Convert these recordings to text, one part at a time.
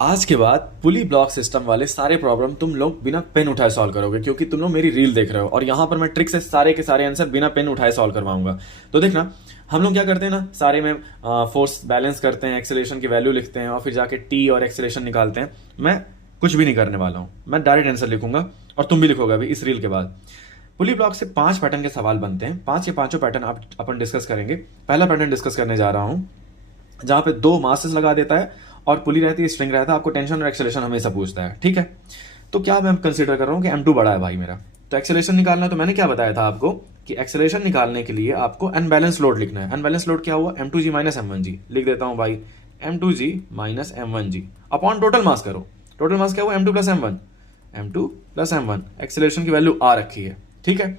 आज के बाद पुली ब्लॉक सिस्टम वाले सारे प्रॉब्लम तुम लोग बिना पेन उठाए सॉल्व करोगे, क्योंकि तुम लोग मेरी रील देख रहे हो और यहाँ पर मैं ट्रिक से सारे के सारे आंसर बिना पेन उठाए सॉल्व करवाऊंगा। तो देखना, हम लोग क्या करते हैं ना, सारे में फोर्स बैलेंस करते हैं, एक्सेलरेशन की वैल्यू लिखते हैं और फिर जाके टी और एक्सेलरेशन निकालते हैं। मैं कुछ भी नहीं करने वाला हूँ, मैं डायरेक्ट आंसर लिखूंगा और तुम भी लिखोगे अभी इस रील के बाद। पुली ब्लॉक से 5 पैटर्न के सवाल बनते हैं, 5 के पांचों पैटर्न आप अपन डिस्कस करेंगे। पहला पैटर्न डिस्कस करने जा रहा हूँ जहां पे 2 मासेस लगा देता है और पुली रहती है, स्ट्रिंग रहता है, आपको टेंशन और एक्सेलरेशन हमेशा पूछता है। ठीक है, तो क्या मैं कंसीडर कर रहा हूं कि M2 बड़ा है भाई मेरा, तो एक्सेलरेशन निकालना है। तो मैंने क्या बताया था आपको कि एक्सेलरेशन निकालने के लिए आपको अनबैलेंस लोड लिखना है। अनबैलेंस लोड क्या हुआ, M2G माइनस M1G। लिख देता हूं भाई, M2G minus M1G upon total mass करो। टोटल मास क्या हुआ, M2 plus M1, M2 plus M1। Acceleration की वैल्यू आ रखी है। ठीक है,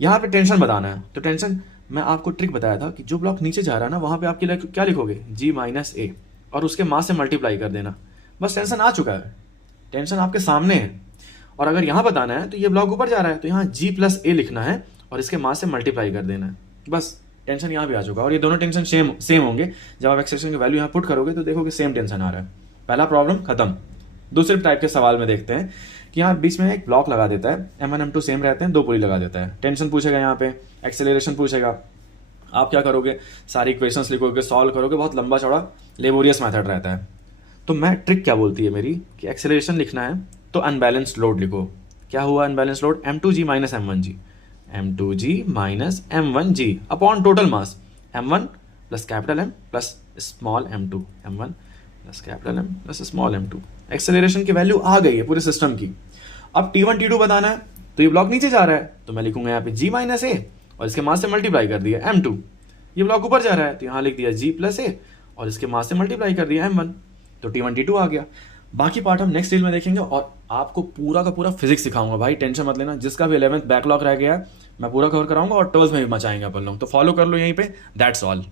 यहां पे टेंशन बताना है। तो टेंशन मैं आपको ट्रिक बताया था कि जो ब्लॉक नीचे जा रहा है ना, वहां पे आपके लिए क्या लिखोगे, G माइनस ए और उसके मास से मल्टीप्लाई कर देना। बस टेंशन आ चुका है, टेंशन आपके सामने है। और अगर यहां बताना है तो ये ब्लॉक ऊपर जा रहा है, तो यहाँ G प्लस ए लिखना है और इसके मास से मल्टीप्लाई कर देना है। बस टेंशन यहाँ भी आ चुका है। और ये दोनों टेंशन सेम होंगे। जब आप एक्सेलरेशन की वैल्यू यहाँ पुट करोगे तो देखोगे सेम टेंशन आ रहा है। पहला प्रॉब्लम खत्म। दूसरे टाइप के सवाल में देखते हैं कि यहाँ बीच में एक ब्लॉक लगा देता है, M1 M2 सेम रहते हैं, 2 पुली लगा देता है। टेंशन पूछेगा, यहाँ पे एक्सेलरेशन पूछेगा। आप क्या करोगे, सारी इक्वेशंस लिखोगे, सॉल्व करोगे, बहुत लंबा चौड़ा लेबोरियस मेथड रहता है। तो मैं ट्रिक क्या बोलती है मेरी कि एक्सेलरेशन लिखना है तो अनबैलेंस्ड लोड लिखो। क्या हुआ unbalanced load, M2G minus M1G, M2G minus M1G upon total mass M1 plus capital M plus small M2, M1 plus capital M plus small M2। Acceleration की वैल्यू आ गई है पूरे सिस्टम की। अब T1 T2 बताना है, तो ये ब्लॉक नीचे जा रहा है तो मैं लिखूंगा यहाँ पे G माइनस ए और इसके मास से मल्टीप्लाई कर दिया M2। ये ब्लॉक ऊपर जा रहा है तो यहाँ लिख दिया G प्लस ए और इसके मास से मल्टीप्लाई कर दिया M1। तो T1 T2 आ गया। बाकी पार्ट हम नेक्स्ट रील में देखेंगे और आपको पूरा का पूरा फिजिक्स सिखाऊंगा भाई, टेंशन मत लेना। जिसका भी 11th बैकलॉग रह गया मैं पूरा कवर कराऊंगा और 12th में भी मचाएंगे अपन लोग। तो फॉलो कर लो यहीं पे, दैट्स ऑल।